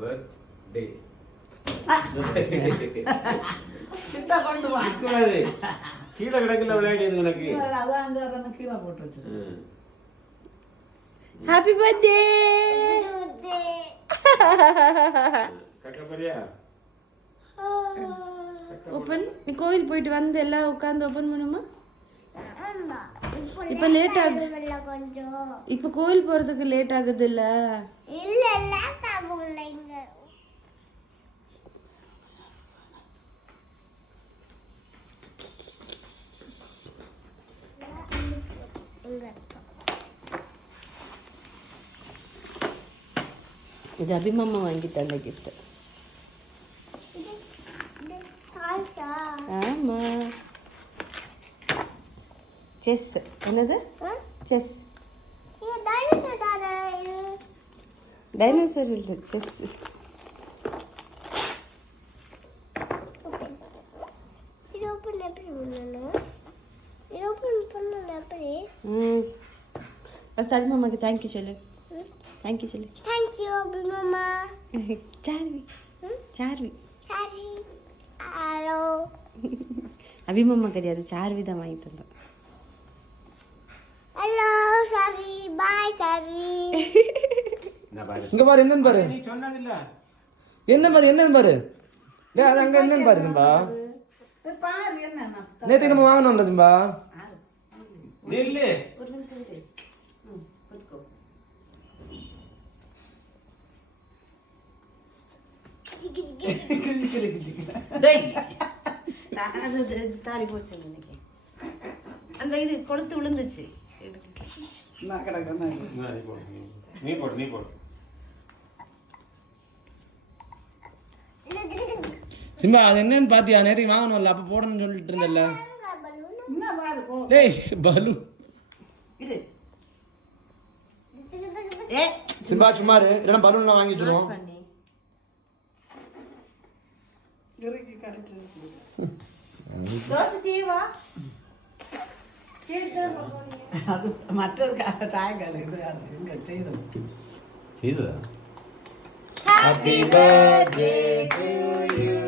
birthday. Siddha கொண்டு வா. கீழே கிடக்கல விளையாடியது உனக்கு. அதான் அங்க ரெண்டு கீழே போட்டு வச்சிரு. Happy birthday. கக்கபரியா. ஓபன். நீ கோயில் போயிட்டு வந்து எல்லாம் உட்கார்ந்து ஓபன் பண்ணுமா? இப்ப லேட் ஆகுது கொஞ்சம். இப்ப கோயில் போறதுக்கு லேட் ஆகுது இல்ல? இல்ல லேட் ஆகும்ல இங்க. இது அபிமாமா வாங்கி தந்த கிஃப்ட். ஆமா. செஸ். என்னது? செஸ். டைனோசர் இல்ல, செஸ். இது ஓபன் எப்படி பண்ணனும்? இது ஓபன் பண்ணனும் எப்படி? அபிமாமாக்கு தேங்க் யூ சொல்லு. தேங்க் யூ சொல்லு. தேங்க் யூ அபிமாமா. சார்வி. சார்வி. சார்வி. ஹலோ. அபிமாமா கிடையாது, சார்வி தான் வாங்கி தந்தோம். ஹலோ சார்வி. பாய் சார்வி. இங்க பாரு என்னன்னு பாரு. நீ சொன்னது இல்ல. என்ன பாரு என்னன்னு பாரு. டேய் அது அங்க என்னன்னு பாரு சிம்பா. பாரு என்ன. நேத்து நம்ம வாங்கணும்ல சிம்பா. நில்லு. ஒரு நிமிஷம் இரு. படுத்துக்கோ. டேய். அது தாரி போச்சு இன்னைக்கு. அந்த இது கொளுத்து விழுந்துச்சு. நான் கிடக்கிறேன். நீ போடு. சிம்பா அது என்னன்னு பாத்தியா? நேத்து வாங்கணும்ல அப்ப போடணும்னு சொல்லிட்டு இருந்தல்ல. என்ன பாரு போ. டேய் பலூன். இரு. சிம்பா சும்மா இரு. இல்லனா பலூன்லாம் வாங்கி வச்சிருவோம். இருக்கு கரெக்ட். தோசை செய்வா. அது மற்றது சாயங்கால இது இங்க செய்ததா? Happy birthday to you.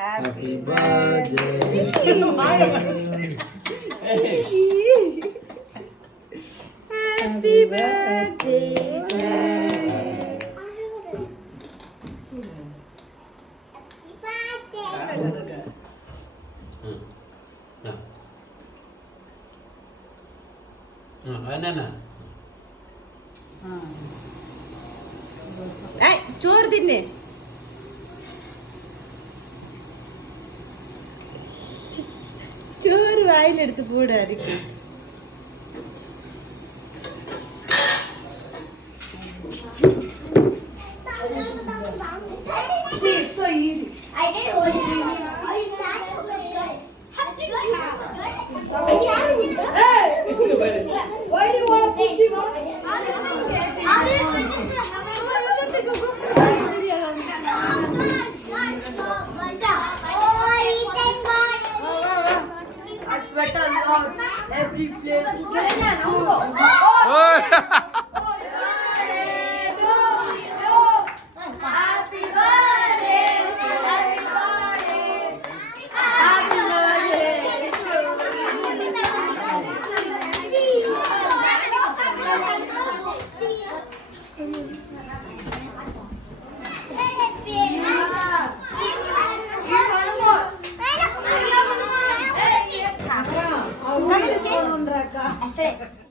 Happy birthday to you. Happy birthday. சோறு தின்னு. சோறு வாயில் எடுத்து போடு அரிக்கு. It's so easy. I did hold it. Hey! Why do you want to push him out? I sweat a lot. Every place. Happy birthday, everybody. Happy birthday to you.